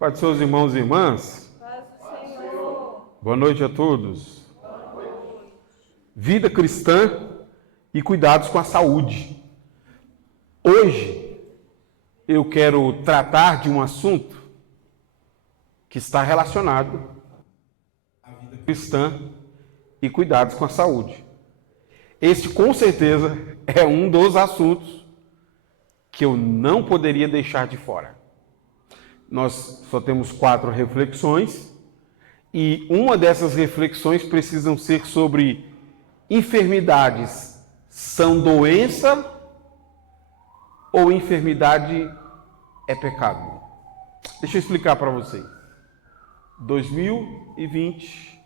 Pai dos seus irmãos e irmãs. Paz do Senhor. Boa noite a todos. Vida cristã e cuidados com a saúde. Hoje eu quero tratar de um assunto que está relacionado à vida cristã e cuidados com a saúde. Este, com certeza, é um dos assuntos que eu não poderia deixar de fora. Nós só temos 4 reflexões e uma dessas reflexões precisam ser sobre enfermidades são doença ou enfermidade é pecado. Deixa eu explicar para vocês. 2020,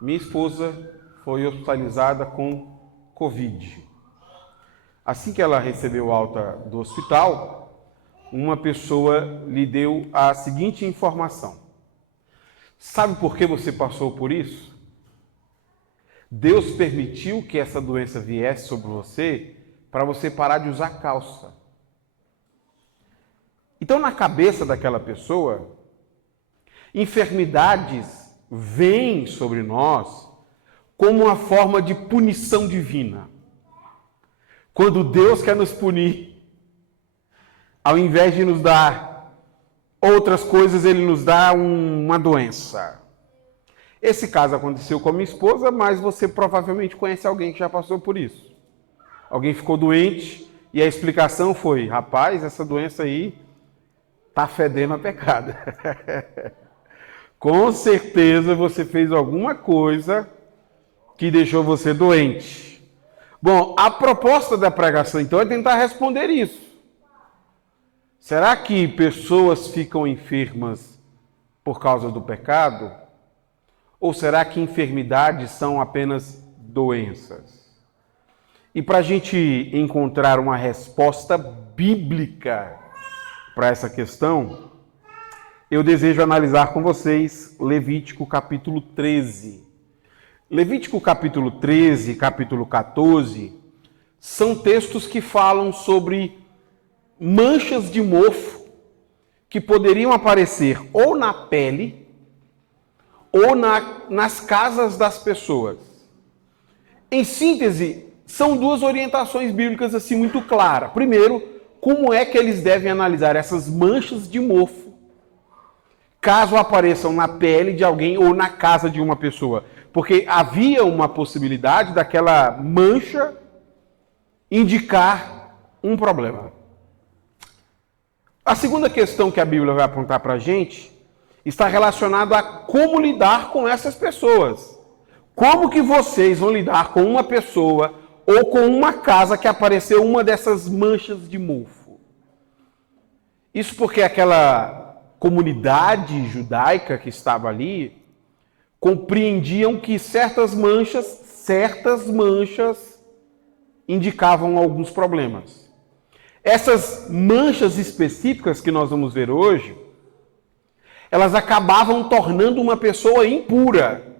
minha esposa foi hospitalizada com Covid. Assim que ela recebeu alta do hospital, uma pessoa lhe deu a seguinte informação. Sabe por que você passou por isso? Deus permitiu que essa doença viesse sobre você para você parar de usar calça. Então, na cabeça daquela pessoa, enfermidades vêm sobre nós como uma forma de punição divina. Quando Deus quer nos punir, ao invés de nos dar outras coisas, Ele nos dá uma doença. Esse caso aconteceu com a minha esposa, mas você provavelmente conhece alguém que já passou por isso. Alguém ficou doente e a explicação foi: rapaz, essa doença aí está fedendo a pecado. Com certeza você fez alguma coisa que deixou você doente. Bom, a proposta da pregação então é tentar responder isso. Será que pessoas ficam enfermas por causa do pecado? Ou será que enfermidades são apenas doenças? E para a gente encontrar uma resposta bíblica para essa questão, eu desejo analisar com vocês Levítico capítulo 13. Levítico capítulo 13, capítulo 14, são textos que falam sobre manchas de mofo que poderiam aparecer ou na pele ou nas casas das pessoas. Em síntese, são 2 orientações bíblicas assim muito claras. Primeiro, como é que eles devem analisar essas manchas de mofo, caso apareçam na pele de alguém ou na casa de uma pessoa. Porque havia uma possibilidade daquela mancha indicar um problema. A segunda questão que a Bíblia vai apontar para a gente está relacionada a como lidar com essas pessoas. Como que vocês vão lidar com uma pessoa ou com uma casa que apareceu uma dessas manchas de mofo? Isso porque aquela comunidade judaica que estava ali compreendiam que certas manchas indicavam alguns problemas. Essas manchas específicas que nós vamos ver hoje, elas acabavam tornando uma pessoa impura.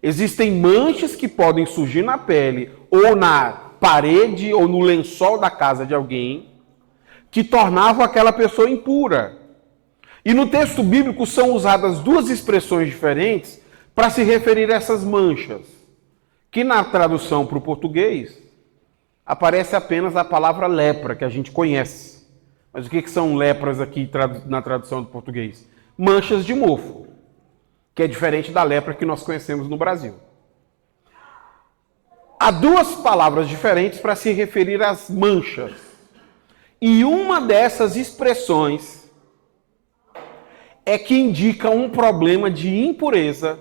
Existem manchas que podem surgir na pele, ou na parede, ou no lençol da casa de alguém, que tornavam aquela pessoa impura. E no texto bíblico são usadas 2 expressões diferentes para se referir a essas manchas, que na tradução para o português aparece apenas a palavra lepra, que a gente conhece. Mas o que são lepras aqui na tradução do português? Manchas de mofo, que é diferente da lepra que nós conhecemos no Brasil. Há 2 palavras diferentes para se referir às manchas. E uma dessas expressões é que indica um problema de impureza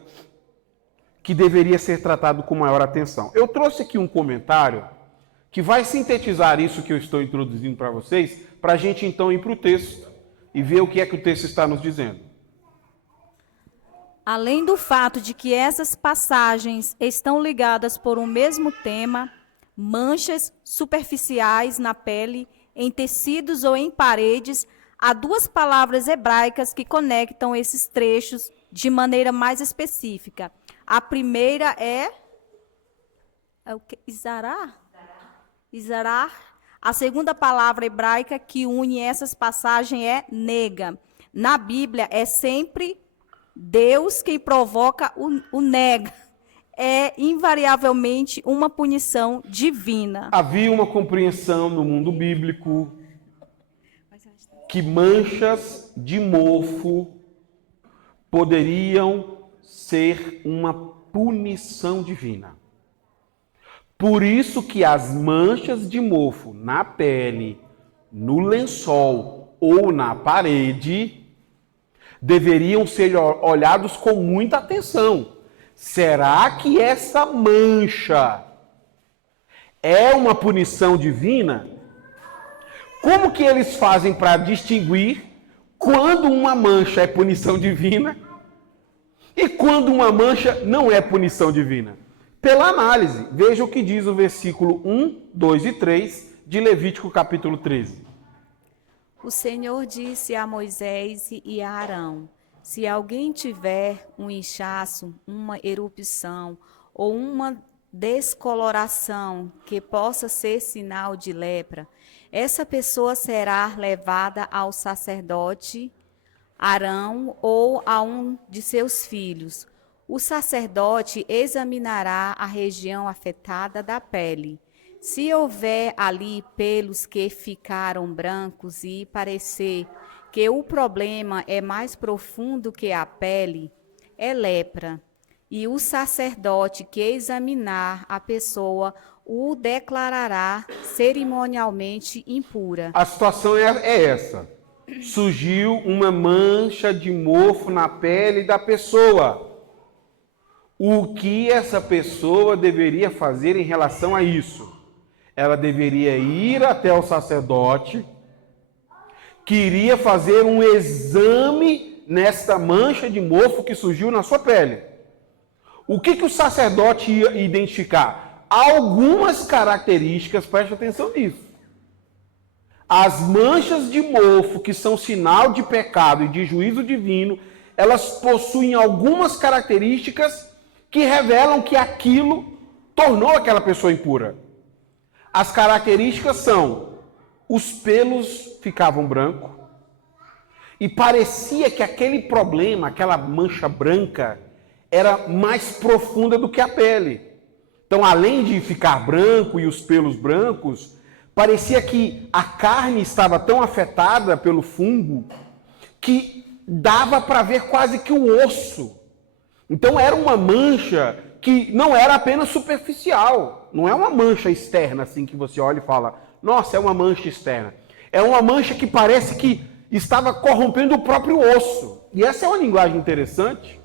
que deveria ser tratado com maior atenção. Eu trouxe aqui um comentário que vai sintetizar isso que eu estou introduzindo para vocês, para a gente então ir para o texto e ver o que é que o texto está nos dizendo. Além do fato de que essas passagens estão ligadas por um mesmo tema, manchas superficiais na pele, em tecidos ou em paredes, há 2 palavras hebraicas que conectam esses trechos de maneira mais específica. A primeira é o que? Izará? Izará. A segunda palavra hebraica que une essas passagens é nega. na Bíblia é sempre Deus quem provoca o nega. É invariavelmente uma punição divina. Havia uma compreensão no mundo bíblico que manchas de mofo poderiam ser uma punição divina. Por isso que as manchas de mofo na pele, no lençol ou na parede deveriam ser olhados com muita atenção. Será que essa mancha é uma punição divina? Como que eles fazem para distinguir quando uma mancha é punição divina e quando uma mancha não é punição divina? Pela análise, veja o que diz o versículo 1, 2 e 3 de Levítico capítulo 13. O Senhor disse a Moisés e a Arão: se alguém tiver um inchaço, uma erupção ou uma descoloração que possa ser sinal de lepra, essa pessoa será levada ao sacerdote Arão ou a um de seus filhos. O sacerdote examinará a região afetada da pele. Se houver ali pelos que ficaram brancos e parecer que o problema é mais profundo que a pele, é lepra. E o sacerdote que examinar a pessoa o declarará cerimonialmente impura. A situação é essa. Surgiu uma mancha de mofo na pele da pessoa. O que essa pessoa deveria fazer em relação a isso? Ela deveria ir até o sacerdote, que iria fazer um exame nesta mancha de mofo que surgiu na sua pele. O que o sacerdote ia identificar? Algumas características, preste atenção nisso. As manchas de mofo, que são sinal de pecado e de juízo divino, elas possuem algumas características que revelam que aquilo tornou aquela pessoa impura. As características são: os pelos ficavam brancos e parecia que aquele problema, aquela mancha branca, era mais profunda do que a pele. Então, além de ficar branco e os pelos brancos, parecia que a carne estava tão afetada pelo fungo que dava para ver quase que o osso. Então, era uma mancha que não era apenas superficial. Não é uma mancha externa assim que você olha e fala: nossa, é uma mancha externa. É uma mancha que parece que estava corrompendo o próprio osso. E essa é uma linguagem interessante.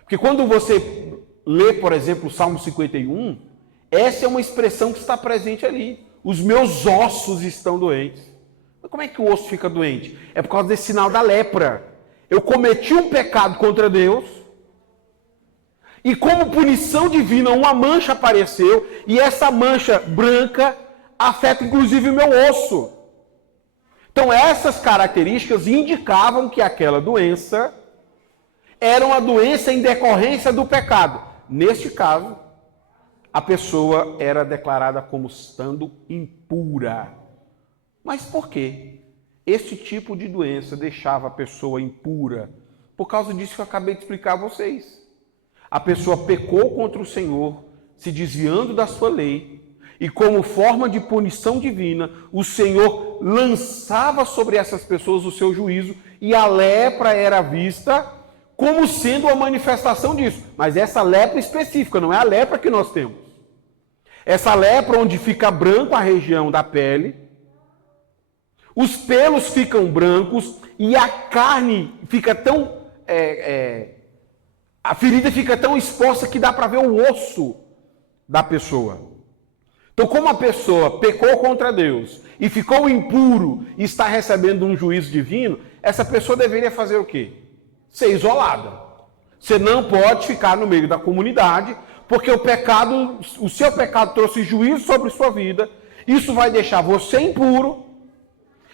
Porque quando você lê, por exemplo, o Salmo 51, essa é uma expressão que está presente ali. Os meus ossos estão doentes. Mas como é que o osso fica doente? É por causa desse sinal da lepra. Eu cometi um pecado contra Deus, e como punição divina, uma mancha apareceu, e essa mancha branca afeta inclusive o meu osso. Então essas características indicavam que aquela doença era uma doença em decorrência do pecado. Neste caso, a pessoa era declarada como estando impura. Mas por quê? Esse tipo de doença deixava a pessoa impura por causa disso que eu acabei de explicar a vocês. A pessoa pecou contra o Senhor, se desviando da sua lei, e como forma de punição divina, o Senhor lançava sobre essas pessoas o seu juízo, e a lepra era vista como sendo uma manifestação disso. Mas essa lepra específica, não é a lepra que nós temos. Essa lepra onde fica branco a região da pele, os pelos ficam brancos e a carne fica tão... a ferida fica tão exposta que dá para ver o osso da pessoa. Então, como a pessoa pecou contra Deus e ficou impuro e está recebendo um juízo divino, essa pessoa deveria fazer o quê? Ser isolada. Você não pode ficar no meio da comunidade, porque o seu pecado trouxe juízo sobre sua vida. Isso vai deixar você impuro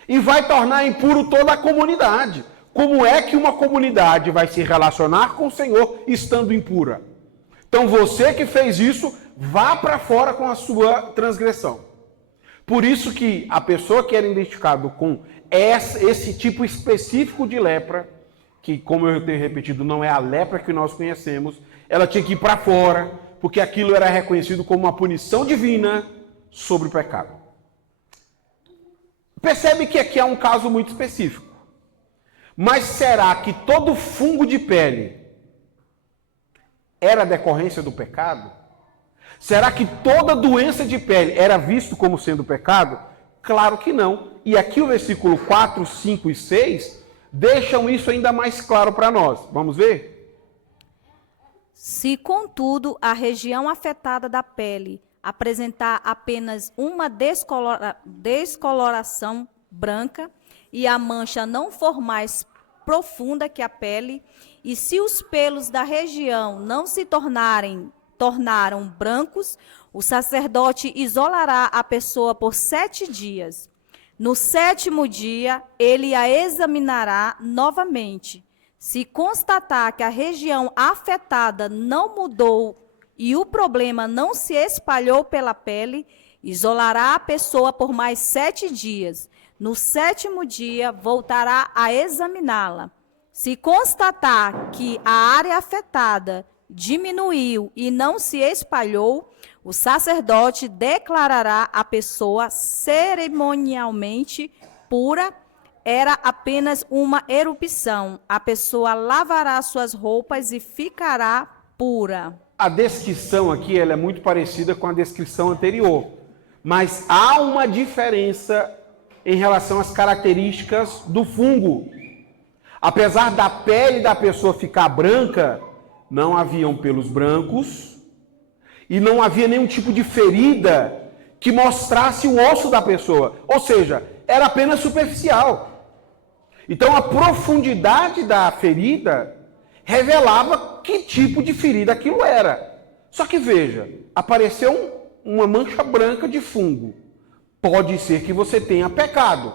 e vai tornar impuro toda a comunidade. Como é que uma comunidade vai se relacionar com o Senhor estando impura? Então você que fez isso, vá para fora com a sua transgressão. Por isso que a pessoa que era identificada com esse tipo específico de lepra, que, como eu tenho repetido, não é a lepra que nós conhecemos, ela tinha que ir para fora, porque aquilo era reconhecido como uma punição divina sobre o pecado. Percebe que aqui é um caso muito específico. Mas será que todo fungo de pele era decorrência do pecado? Será que toda doença de pele era visto como sendo pecado? Claro que não. E aqui o versículo 4, 5 e 6 deixam isso ainda mais claro para nós. Vamos ver? Se, contudo, a região afetada da pele apresentar apenas uma descoloração branca e a mancha não for mais profunda que a pele, e se os pelos da região não se tornaram brancos, o sacerdote isolará a pessoa por 7 dias. No 7º dia, ele a examinará novamente. Se constatar que a região afetada não mudou e o problema não se espalhou pela pele, isolará a pessoa por mais 7 dias. No 7º dia, voltará a examiná-la. Se constatar que a área afetada diminuiu e não se espalhou, o sacerdote declarará a pessoa cerimonialmente pura. Era apenas uma erupção. A pessoa lavará suas roupas e ficará pura. A descrição aqui ela é muito parecida com a descrição anterior, mas há uma diferença em relação às características do fungo. Apesar da pele da pessoa ficar branca, não haviam pelos brancos e não havia nenhum tipo de ferida que mostrasse o osso da pessoa. Ou seja, era apenas superficial. Então a profundidade da ferida revelava que tipo de ferida aquilo era. Só que veja, apareceu uma mancha branca de fungo. Pode ser que você tenha pecado.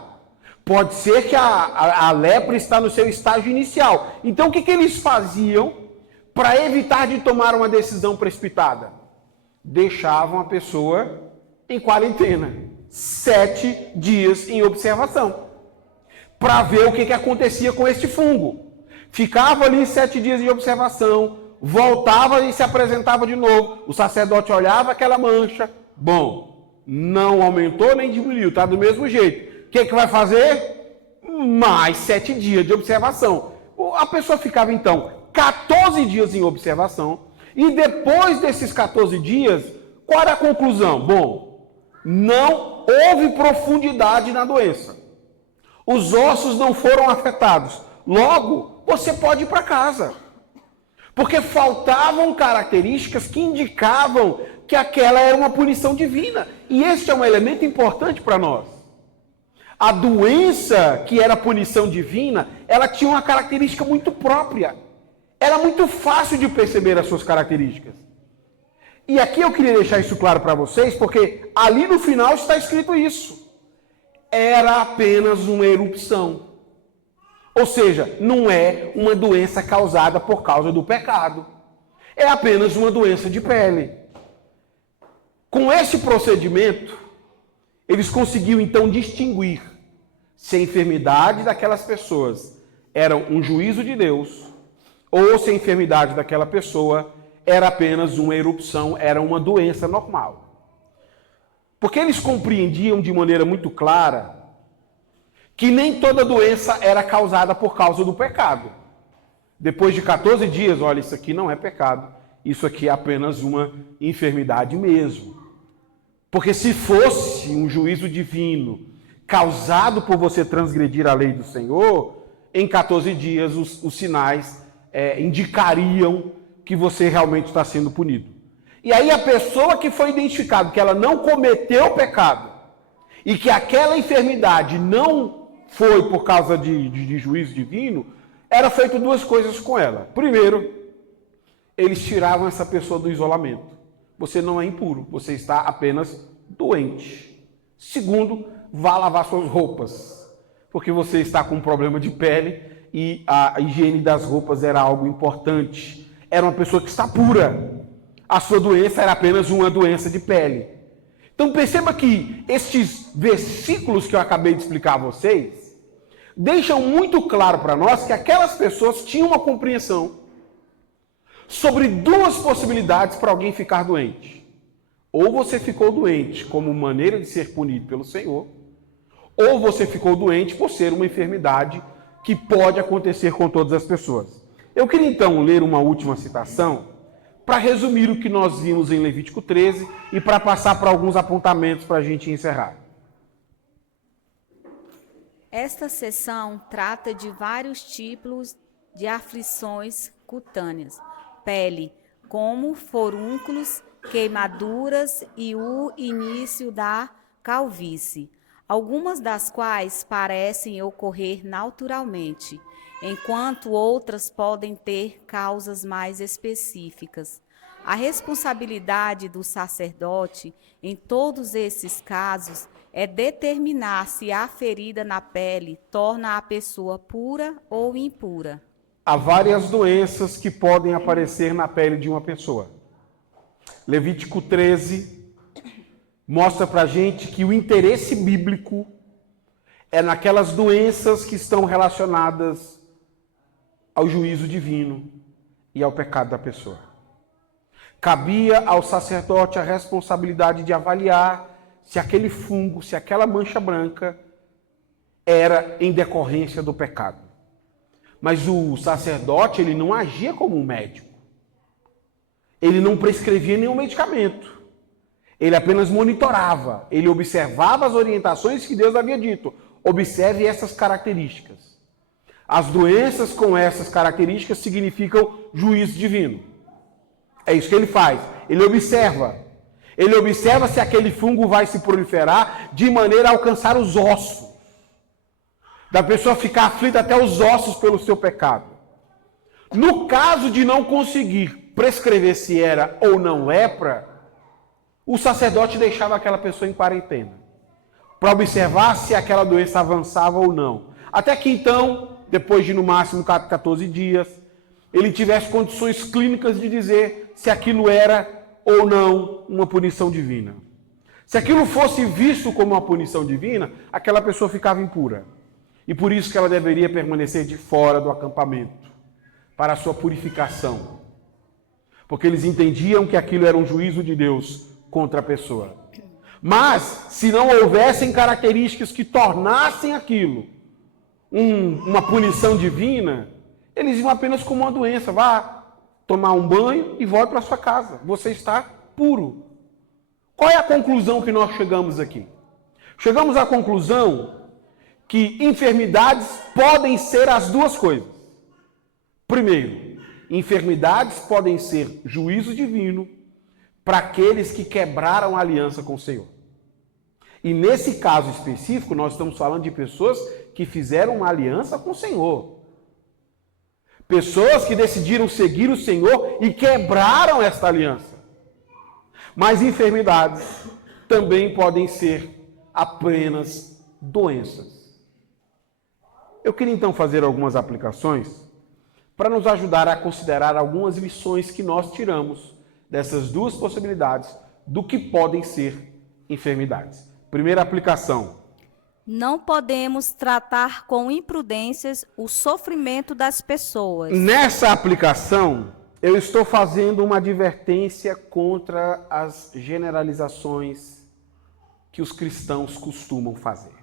Pode ser que a lepra está no seu estágio inicial. Então o que eles faziam para evitar de tomar uma decisão precipitada? Deixavam a pessoa em quarentena. 7 dias em observação. Para ver o que acontecia com este fungo. Ficava ali 7 dias de observação, voltava e se apresentava de novo. O sacerdote olhava aquela mancha. Bom, não aumentou nem diminuiu, está do mesmo jeito. O que vai fazer? Mais 7 dias de observação. A pessoa ficava então 14 dias em observação. E depois desses 14 dias, qual era a conclusão? Bom, não houve profundidade na doença. Os ossos não foram afetados. Logo, você pode ir para casa. Porque faltavam características que indicavam que aquela era uma punição divina. E este é um elemento importante para nós. A doença que era punição divina, ela tinha uma característica muito própria. Era muito fácil de perceber as suas características. E aqui eu queria deixar isso claro para vocês, porque ali no final está escrito isso. Era apenas uma erupção. Ou seja, não é uma doença causada por causa do pecado. É apenas uma doença de pele. Com esse procedimento, eles conseguiam então distinguir se a enfermidade daquelas pessoas era um juízo de Deus ou se a enfermidade daquela pessoa era apenas uma erupção, era uma doença normal. Porque eles compreendiam de maneira muito clara que nem toda doença era causada por causa do pecado. Depois de 14 dias, olha, isso aqui não é pecado, isso aqui é apenas uma enfermidade mesmo. Porque se fosse um juízo divino causado por você transgredir a lei do Senhor, em 14 dias os sinais indicariam que você realmente está sendo punido. E aí a pessoa que foi identificada que ela não cometeu pecado e que aquela enfermidade não foi por causa de juízo divino, era feito 2 coisas com ela. Primeiro, eles tiravam essa pessoa do isolamento. Você não é impuro, você está apenas doente. Segundo, vá lavar suas roupas, porque você está com um problema de pele e a higiene das roupas era algo importante. Era uma pessoa que está pura. A sua doença era apenas uma doença de pele. Então perceba que estes versículos que eu acabei de explicar a vocês deixam muito claro para nós que aquelas pessoas tinham uma compreensão sobre duas possibilidades para alguém ficar doente. Ou você ficou doente como maneira de ser punido pelo Senhor, ou você ficou doente por ser uma enfermidade que pode acontecer com todas as pessoas. Eu queria então ler uma última citação para resumir o que nós vimos em Levítico 13 e para passar para alguns apontamentos para a gente encerrar. Esta seção trata de vários tipos de aflições cutâneas, pele, como forúnculos, queimaduras e o início da calvície, algumas das quais parecem ocorrer naturalmente, enquanto outras podem ter causas mais específicas. A responsabilidade do sacerdote em todos esses casos é determinar se a ferida na pele torna a pessoa pura ou impura. Há várias doenças que podem aparecer na pele de uma pessoa. Levítico 13 mostra para a gente que o interesse bíblico é naquelas doenças que estão relacionadas ao juízo divino e ao pecado da pessoa. Cabia ao sacerdote a responsabilidade de avaliar se aquele fungo, se aquela mancha branca era em decorrência do pecado. Mas o sacerdote, ele não agia como um médico. Ele não prescrevia nenhum medicamento. Ele apenas monitorava, ele observava as orientações que Deus havia dito. Observe essas características. As doenças com essas características significam juízo divino. É isso que ele faz. Ele observa. Ele observa se aquele fungo vai se proliferar de maneira a alcançar os ossos. Da pessoa ficar aflita até os ossos pelo seu pecado. No caso de não conseguir prescrever se era ou não lepra, o sacerdote deixava aquela pessoa em quarentena, para observar se aquela doença avançava ou não. Até que então, depois de no máximo 14 dias, ele tivesse condições clínicas de dizer se aquilo era ou não uma punição divina. Se aquilo fosse visto como uma punição divina, aquela pessoa ficava impura. E por isso que ela deveria permanecer de fora do acampamento, para a sua purificação. Porque eles entendiam que aquilo era um juízo de Deus contra a pessoa. Mas, se não houvessem características que tornassem aquilo uma punição divina, eles iam apenas como uma doença. Vá tomar um banho e volte para sua casa. Você está puro. Qual é a conclusão que nós chegamos aqui? Chegamos à conclusão que enfermidades podem ser as duas coisas. Primeiro, enfermidades podem ser juízo divino para aqueles que quebraram a aliança com o Senhor. E nesse caso específico, nós estamos falando de pessoas que fizeram uma aliança com o Senhor. Pessoas que decidiram seguir o Senhor e quebraram esta aliança. Mas enfermidades também podem ser apenas doenças. Eu queria então fazer algumas aplicações para nos ajudar a considerar algumas lições que nós tiramos dessas duas possibilidades do que podem ser enfermidades. Primeira aplicação. Não podemos tratar com imprudências o sofrimento das pessoas. Nessa aplicação, eu estou fazendo uma advertência contra as generalizações que os cristãos costumam fazer.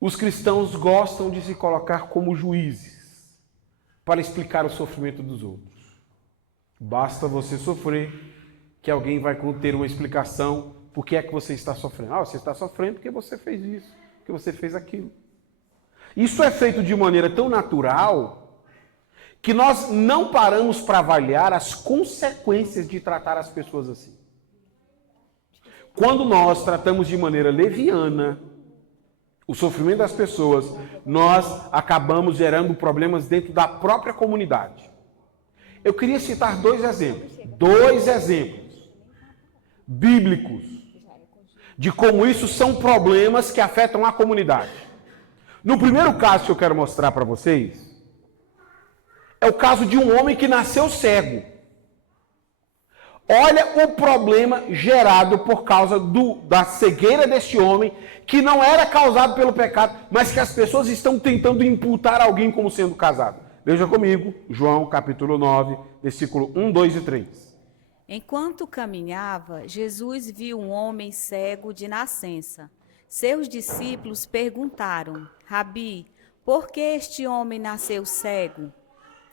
Os cristãos gostam de se colocar como juízes para explicar o sofrimento dos outros. Basta você sofrer que alguém vai ter uma explicação por que é que você está sofrendo. Você está sofrendo porque você fez isso, porque você fez aquilo. Isso é feito de maneira tão natural que nós não paramos para avaliar as consequências de tratar as pessoas assim. Quando nós tratamos de maneira leviana o sofrimento das pessoas, nós acabamos gerando problemas dentro da própria comunidade. Eu queria citar dois exemplos bíblicos de como isso são problemas que afetam a comunidade. No primeiro caso que eu quero mostrar para vocês, é o caso de um homem que nasceu cego. Olha o problema gerado por causa da cegueira desse homem, que não era causado pelo pecado, mas que as pessoas estão tentando imputar alguém como sendo casado. Veja comigo, João capítulo 9, versículo 1, 2 e 3. Enquanto caminhava, Jesus viu um homem cego de nascença. Seus discípulos perguntaram: Rabi, por que este homem nasceu cego?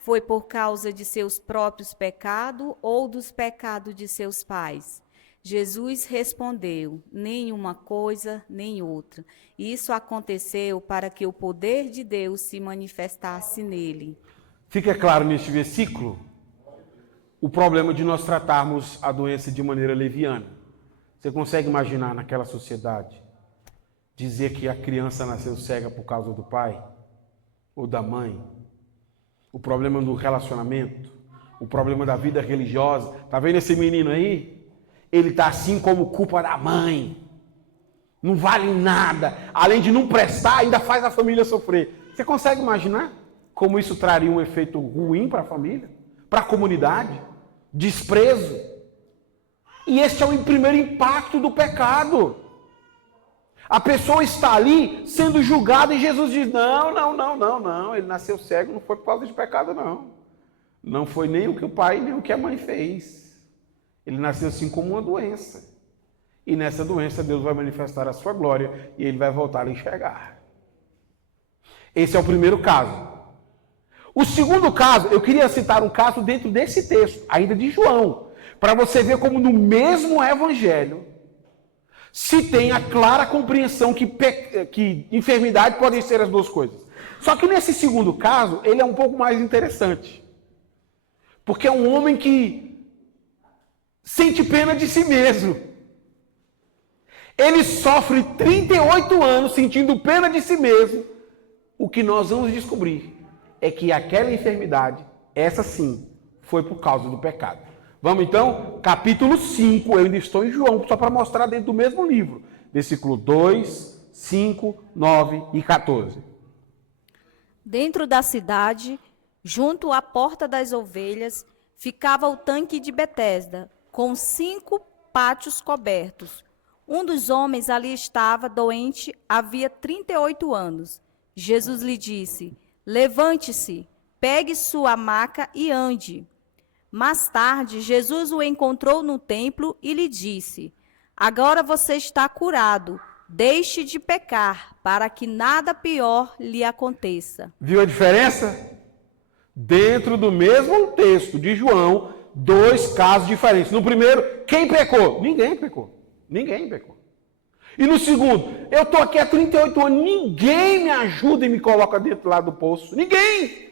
Foi por causa de seus próprios pecados ou dos pecados de seus pais? Jesus respondeu: nenhuma coisa nem outra. Isso aconteceu para que o poder de Deus se manifestasse nele. Fica claro neste versículo o problema de nós tratarmos a doença de maneira leviana. Você consegue imaginar naquela sociedade dizer que a criança nasceu cega por causa do pai ou da mãe? O problema do relacionamento, o problema da vida religiosa. Tá vendo esse menino aí? Ele tá assim como culpa da mãe. Não vale nada. Além de não prestar, ainda faz a família sofrer. Você consegue imaginar como isso traria um efeito ruim para a família? Para a comunidade? Desprezo. E este é o primeiro impacto do pecado. A pessoa está ali sendo julgada e Jesus diz: não, ele nasceu cego, não foi por causa de pecado, não. Não foi nem o que o pai, nem o que a mãe fez. Ele nasceu assim como uma doença. E nessa doença Deus vai manifestar a sua glória e ele vai voltar a enxergar. Esse é o primeiro caso. O segundo caso, eu queria citar um caso dentro desse texto, ainda de João, para você ver como no mesmo evangelho se tem a clara compreensão que enfermidade podem ser as duas coisas. Só que nesse segundo caso, ele é um pouco mais interessante. Porque é um homem que sente pena de si mesmo. Ele sofre 38 anos sentindo pena de si mesmo. O que nós vamos descobrir é que aquela enfermidade, essa sim, foi por causa do pecado. Vamos então, capítulo 5, eu ainda estou em João, só para mostrar dentro do mesmo livro. Versículo 2, 5, 9 e 14. Dentro da cidade, junto à porta das ovelhas, ficava o tanque de Betesda, com 5 pátios cobertos. Um dos homens ali estava doente havia 38 anos. Jesus lhe disse: levante-se, pegue sua maca e ande. Mais tarde, Jesus o encontrou no templo e lhe disse: agora você está curado, deixe de pecar, para que nada pior lhe aconteça. Viu a diferença? Dentro do mesmo texto de João, 2 casos diferentes. No primeiro, quem pecou? Ninguém pecou. Ninguém pecou. E no segundo, eu estou aqui há 38 anos, ninguém me ajuda e me coloca dentro lá do poço. Ninguém!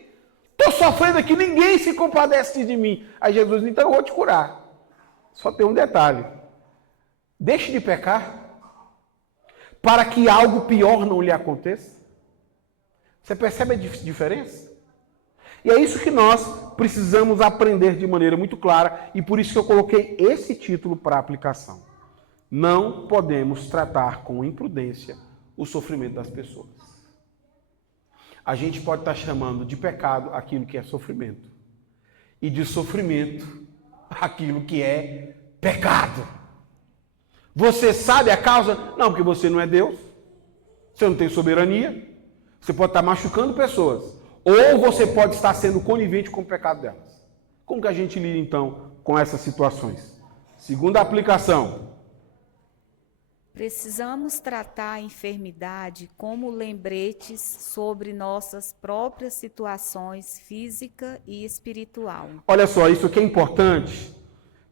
Estou sofrendo aqui, ninguém se compadece de mim. Aí Jesus diz: então eu vou te curar. Só tem um detalhe. Deixe de pecar para que algo pior não lhe aconteça. Você percebe a diferença? E é isso que nós precisamos aprender de maneira muito clara, e por isso que eu coloquei esse título para aplicação. Não podemos tratar com imprudência o sofrimento das pessoas. A gente pode estar chamando de pecado aquilo que é sofrimento, e de sofrimento aquilo que é pecado. Você sabe a causa? Não, porque você não é Deus, você não tem soberania, você pode estar machucando pessoas, ou você pode estar sendo conivente com o pecado delas. Como que a gente lida então com essas situações? Segunda aplicação. Precisamos tratar a enfermidade como lembretes sobre nossas próprias situações física e espiritual. Olha só, isso aqui é importante,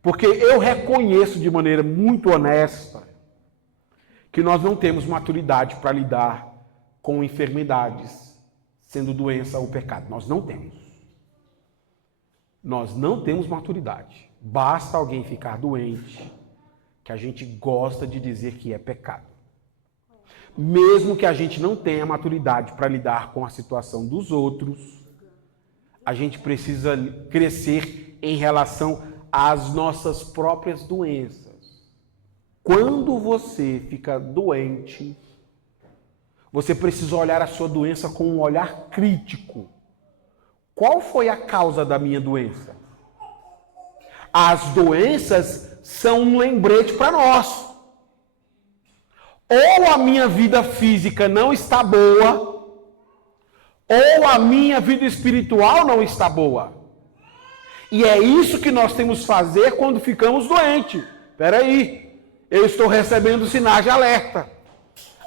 porque eu reconheço de maneira muito honesta que nós não temos maturidade para lidar com enfermidades, sendo doença ou pecado. Nós não temos. Nós não temos maturidade. Basta alguém ficar doente, que a gente gosta de dizer que é pecado. Mesmo que a gente não tenha maturidade para lidar com a situação dos outros, a gente precisa crescer em relação às nossas próprias doenças. Quando você fica doente, você precisa olhar a sua doença com um olhar crítico. Qual foi a causa da minha doença? As doenças são um lembrete para nós. Ou a minha vida física não está boa, ou a minha vida espiritual não está boa. E é isso que nós temos que fazer quando ficamos doentes. Espera aí, eu estou recebendo sinais de alerta.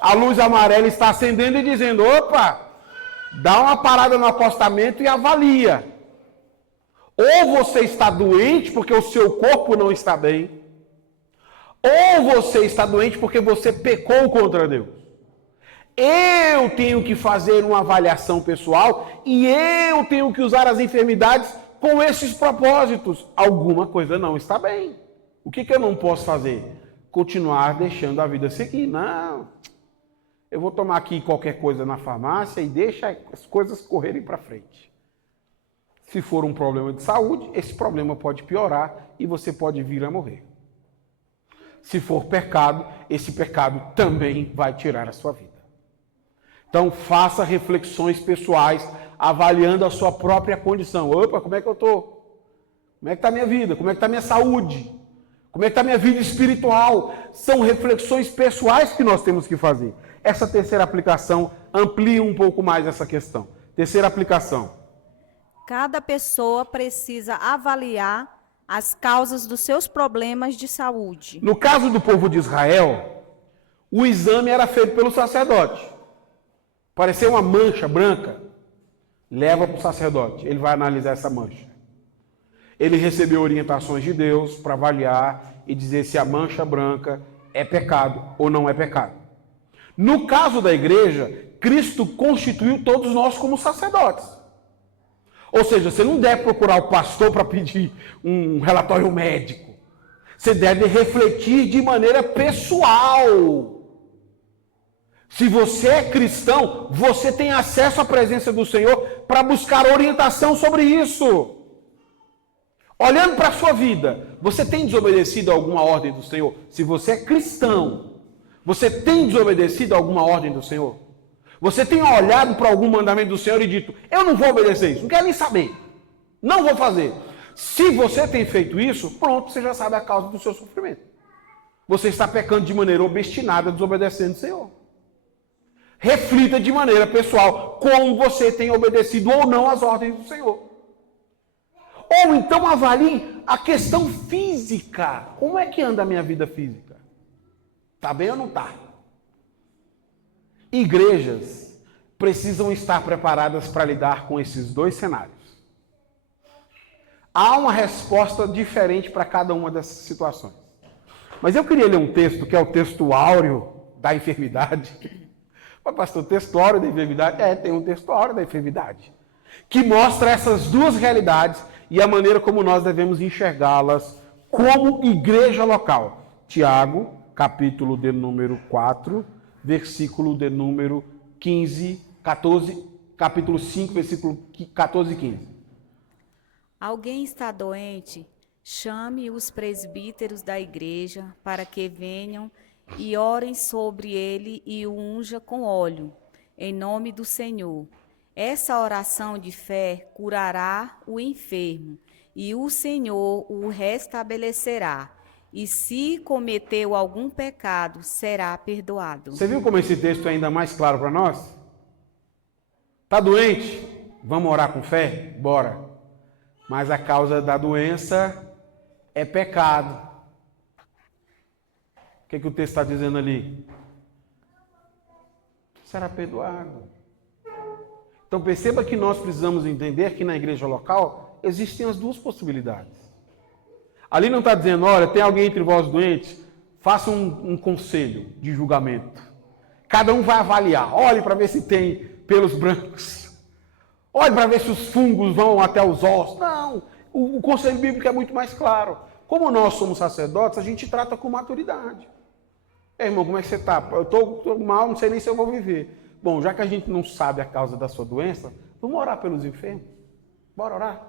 A luz amarela está acendendo e dizendo, opa, dá uma parada no acostamento e avalia. Ou você está doente porque o seu corpo não está bem, ou você está doente porque você pecou contra Deus. Eu tenho que fazer uma avaliação pessoal e eu tenho que usar as enfermidades com esses propósitos. Alguma coisa não está bem. O que eu não posso fazer? Continuar deixando a vida seguir. Não. Eu vou tomar aqui qualquer coisa na farmácia e deixa as coisas correrem para frente. Se for um problema de saúde, esse problema pode piorar e você pode vir a morrer. Se for pecado, esse pecado também vai tirar a sua vida. Então, faça reflexões pessoais, avaliando a sua própria condição. Opa, como é que eu estou? Como é que está a minha vida? Como é que está a minha saúde? Como é que está a minha vida espiritual? São reflexões pessoais que nós temos que fazer. Essa terceira aplicação amplia um pouco mais essa questão. Terceira aplicação. Cada pessoa precisa avaliar as causas dos seus problemas de saúde. No caso do povo de Israel, o exame era feito pelo sacerdote. Pareceu uma mancha branca, leva para o sacerdote. Ele vai analisar essa mancha. Ele recebeu orientações de Deus para avaliar e dizer se a mancha branca é pecado ou não é pecado. No caso da igreja, Cristo constituiu todos nós como sacerdotes. Ou seja, você não deve procurar o pastor para pedir um relatório médico. Você deve refletir de maneira pessoal. Se você é cristão, você tem acesso à presença do Senhor para buscar orientação sobre isso. Olhando para a sua vida, você tem desobedecido a alguma ordem do Senhor? Se você é cristão, você tem desobedecido a alguma ordem do Senhor? Você tem olhado para algum mandamento do Senhor e dito, eu não vou obedecer isso, não quero nem saber, não vou fazer. Se você tem feito isso, pronto, você já sabe a causa do seu sofrimento. Você está pecando de maneira obstinada, desobedecendo o Senhor. Reflita de maneira pessoal como você tem obedecido ou não às ordens do Senhor. Ou então avalie a questão física. Como é que anda a minha vida física? Está bem ou não está? Igrejas precisam estar preparadas para lidar com esses dois cenários. Há uma resposta diferente para cada uma dessas situações. Mas eu queria ler um texto que é o texto áureo da enfermidade. Mas, pastor, texto áureo da enfermidade? É, tem um texto áureo da enfermidade. Que mostra essas duas realidades e a maneira como nós devemos enxergá-las como igreja local. Tiago, capítulo de número 4, versículo de número 15, 14, capítulo 5, versículo 14 e 15. Alguém está doente? Chame os presbíteros da igreja para que venham e orem sobre ele e o unja com óleo, em nome do Senhor. Essa oração de fé curará o enfermo, e o Senhor o restabelecerá. E se cometeu algum pecado, será perdoado. Você viu como esse texto é ainda mais claro para nós? Está doente? Vamos orar com fé? Bora. Mas a causa da doença é pecado. O que o texto está dizendo ali? Será perdoado. Então perceba que nós precisamos entender que na igreja local existem as duas possibilidades. Ali não está dizendo, olha, tem alguém entre vós doentes? Faça um conselho de julgamento. Cada um vai avaliar. Olhe para ver se tem pelos brancos. Olhe para ver se os fungos vão até os ossos. Não, o conselho bíblico é muito mais claro. Como nós somos sacerdotes, a gente trata com maturidade. Irmão, como é que você está? Eu estou mal, não sei nem se eu vou viver. Bom, já que a gente não sabe a causa da sua doença, vamos orar pelos enfermos? Bora orar?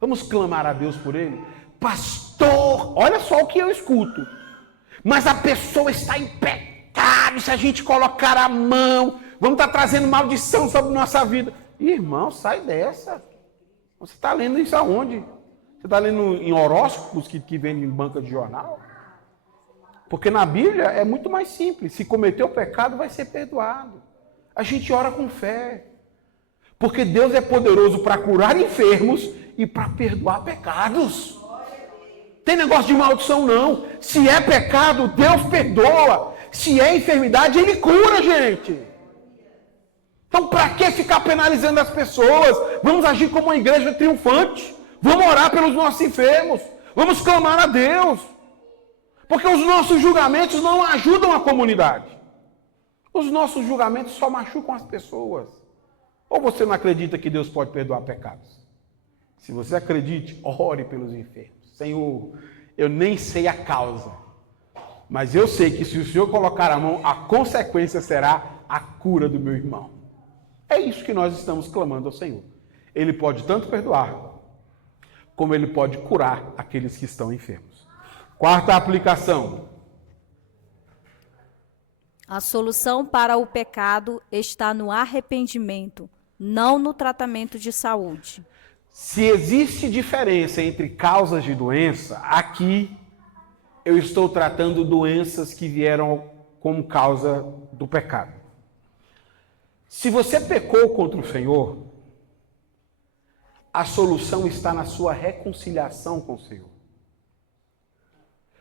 Vamos clamar a Deus por ele? Pastor, olha só o que eu escuto. Mas a pessoa está em pecado, se a gente colocar a mão, vamos estar trazendo maldição sobre nossa vida. Irmão, sai dessa. Você está lendo isso aonde? Você está lendo em horóscopos que vendem em banca de jornal? Porque na Bíblia é muito mais simples. Se cometer o pecado, vai ser perdoado. A gente ora com fé. Porque Deus é poderoso para curar enfermos e para perdoar pecados. Tem negócio de maldição não. Se é pecado, Deus perdoa. Se é enfermidade, Ele cura, gente. Então, para que ficar penalizando as pessoas? Vamos agir como uma igreja triunfante. Vamos orar pelos nossos enfermos. Vamos clamar a Deus. Porque os nossos julgamentos não ajudam a comunidade. Os nossos julgamentos só machucam as pessoas. Ou você não acredita que Deus pode perdoar pecados? Se você acredite, ore pelos enfermos. Senhor, eu nem sei a causa. Mas eu sei que se o Senhor colocar a mão, a consequência será a cura do meu irmão. É isso que nós estamos clamando ao Senhor. Ele pode tanto perdoar, como Ele pode curar aqueles que estão enfermos. Quarta aplicação. A solução para o pecado está no arrependimento, não no tratamento de saúde. Se existe diferença entre causas de doença, aqui eu estou tratando doenças que vieram como causa do pecado. Se você pecou contra o Senhor, a solução está na sua reconciliação com o Senhor.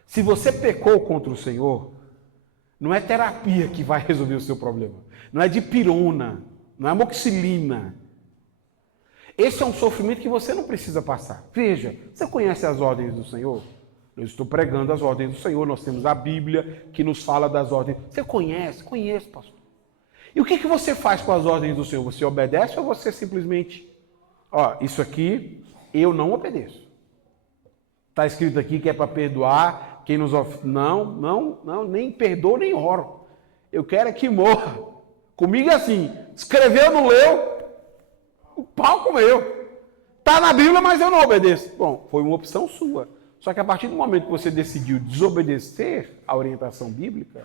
Se você pecou contra o Senhor, não é terapia que vai resolver o seu problema. Não é dipirona, não é amoxicilina. Esse é um sofrimento que você não precisa passar. Veja, você conhece as ordens do Senhor? Eu estou pregando as ordens do Senhor, nós temos a Bíblia que nos fala das ordens. Você conhece? Conheço, pastor. E o que você faz com as ordens do Senhor? Você obedece ou você simplesmente... isso aqui eu não obedeço. Está escrito aqui que é para perdoar quem nos ofende. Não, nem perdoo nem oro. Eu quero é que morra. Comigo é assim, escreveu, não leu, o pau comeu. Está na Bíblia, mas eu não obedeço. Bom, foi uma opção sua. Só que a partir do momento que você decidiu desobedecer à orientação bíblica,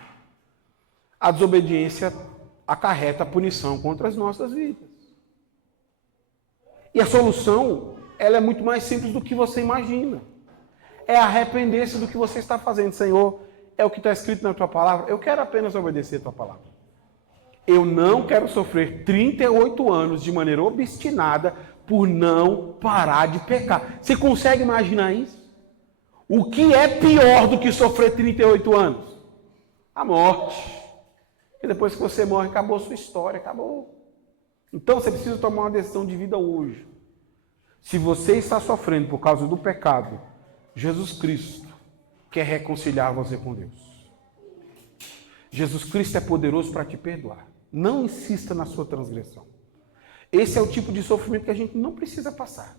a desobediência acarreta a punição contra as nossas vidas. E a solução, ela é muito mais simples do que você imagina. É arrepender-se do que você está fazendo. Senhor, é o que está escrito na tua palavra. Eu quero apenas obedecer a tua palavra. Eu não quero sofrer 38 anos de maneira obstinada por não parar de pecar. Você consegue imaginar isso? O que é pior do que sofrer 38 anos? A morte. E depois que você morre, acabou a sua história, acabou. Então você precisa tomar uma decisão de vida hoje. Se você está sofrendo por causa do pecado, Jesus Cristo quer reconciliar você com Deus. Jesus Cristo é poderoso para te perdoar. Não insista na sua transgressão. Esse é o tipo de sofrimento que a gente não precisa passar.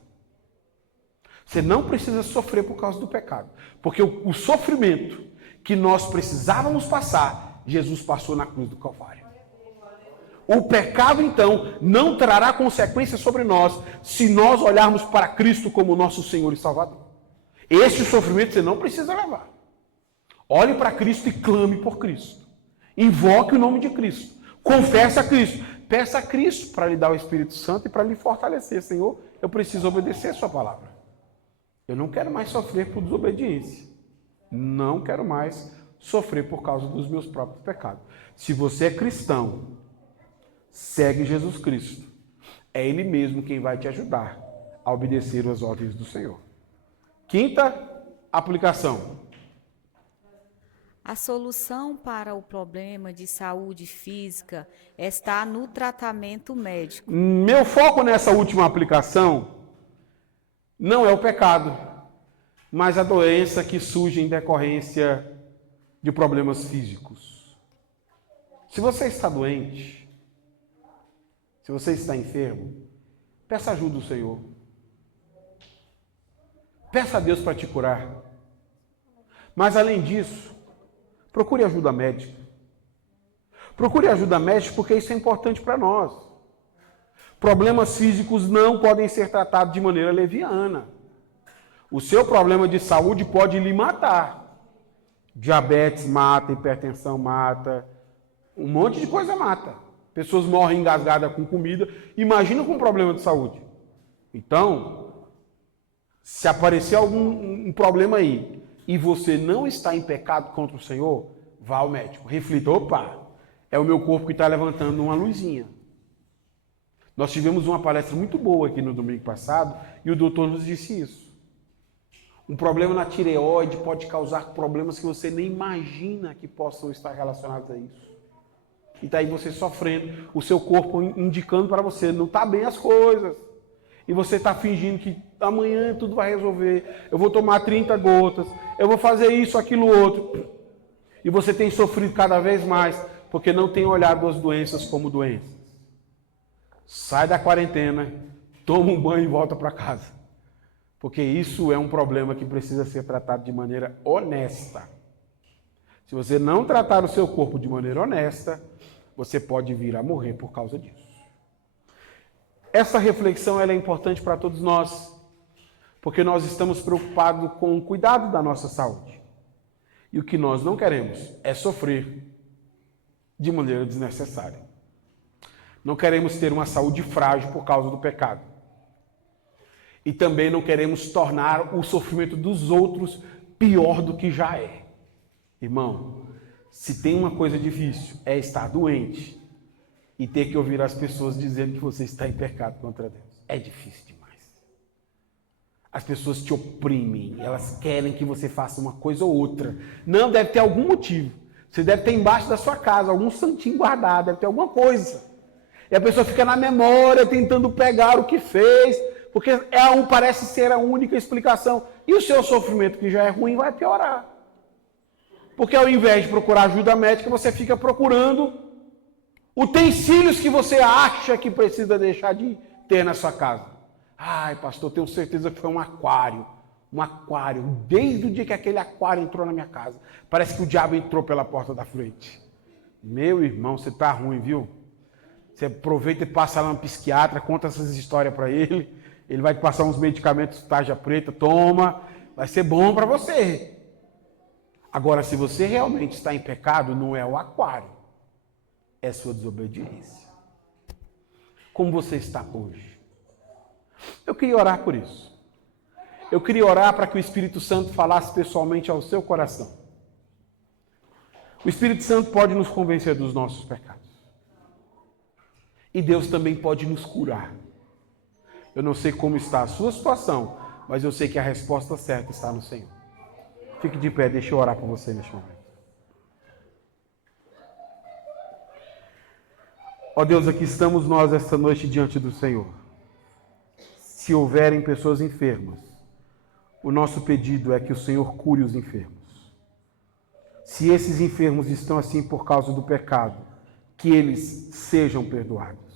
Você não precisa sofrer por causa do pecado. Porque o sofrimento que nós precisávamos passar, Jesus passou na cruz do Calvário. O pecado, então, não trará consequências sobre nós se nós olharmos para Cristo como nosso Senhor e Salvador. Esse sofrimento você não precisa levar. Olhe para Cristo e clame por Cristo. Invoque o nome de Cristo. Confesse a Cristo. Peça a Cristo para lhe dar o Espírito Santo e para lhe fortalecer. Senhor, eu preciso obedecer a sua palavra. Eu não quero mais sofrer por desobediência. Não quero mais sofrer por causa dos meus próprios pecados. Se você é cristão, segue Jesus Cristo. É Ele mesmo quem vai te ajudar a obedecer as ordens do Senhor. Quinta aplicação. A solução para o problema de saúde física está no tratamento médico. Meu foco nessa última aplicação não é o pecado, mas a doença que surge em decorrência de problemas físicos. Se você está doente, se você está enfermo, peça ajuda do Senhor. Peça a Deus para te curar. Mas além disso, procure ajuda médica. Procure ajuda médica porque isso é importante para nós. Problemas físicos não podem ser tratados de maneira leviana. O seu problema de saúde pode lhe matar. Diabetes mata, hipertensão mata, um monte de coisa mata. Pessoas morrem engasgadas com comida. Imagina com um problema de saúde. Então, Se aparecer algum problema aí e você não está em pecado contra o Senhor, vá ao médico, reflita, opa, é o meu corpo que está levantando uma luzinha. Nós tivemos uma palestra muito boa aqui no domingo passado e o doutor nos disse isso. Um problema na tireoide pode causar problemas que você nem imagina que possam estar relacionados a isso. E está aí você sofrendo, o seu corpo indicando para você, não está bem as coisas. E você está fingindo que amanhã tudo vai resolver, eu vou tomar 30 gotas, eu vou fazer isso, aquilo, outro. E você tem sofrido cada vez mais, porque não tem olhado as doenças como doenças. Sai da quarentena, toma um banho e volta para casa. Porque isso é um problema que precisa ser tratado de maneira honesta. Se você não tratar o seu corpo de maneira honesta, você pode vir a morrer por causa disso. Essa reflexão ela é importante para todos nós, porque nós estamos preocupados com o cuidado da nossa saúde. E o que nós não queremos é sofrer de maneira desnecessária. Não queremos ter uma saúde frágil por causa do pecado. E também não queremos tornar o sofrimento dos outros pior do que já é. Irmão, se tem uma coisa difícil, é estar doente e ter que ouvir as pessoas dizendo que você está em pecado contra Deus. É difícil demais. As pessoas te oprimem, elas querem que você faça uma coisa ou outra. Não, deve ter algum motivo. Você deve ter embaixo da sua casa algum santinho guardado, deve ter alguma coisa. E a pessoa fica na memória tentando pegar o que fez, porque parece ser a única explicação. E o seu sofrimento, que já é ruim, vai piorar. Porque ao invés de procurar ajuda médica, você fica procurando utensílios que você acha que precisa deixar de ter na sua casa. Ai, pastor, tenho certeza que foi um aquário. Um aquário. Desde o dia que aquele aquário entrou na minha casa. Parece que o diabo entrou pela porta da frente. Meu irmão, você tá ruim, viu? Você aproveita e passa lá no psiquiatra, conta essas histórias para ele. Ele vai te passar uns medicamentos tarja preta, toma. Vai ser bom para você. Agora, se você realmente está em pecado, não é o aquário. É sua desobediência. Como você está hoje? Eu queria orar por isso. Eu queria orar para que o Espírito Santo falasse pessoalmente ao seu coração. O Espírito Santo pode nos convencer dos nossos pecados. E Deus também pode nos curar. Eu não sei como está a sua situação, mas eu sei que a resposta certa está no Senhor. Fique de pé, deixa eu orar por você neste momento. Ó Deus, aqui estamos nós esta noite diante do Senhor. Se houverem pessoas enfermas, o nosso pedido é que o Senhor cure os enfermos. Se esses enfermos estão assim por causa do pecado, que eles sejam perdoados.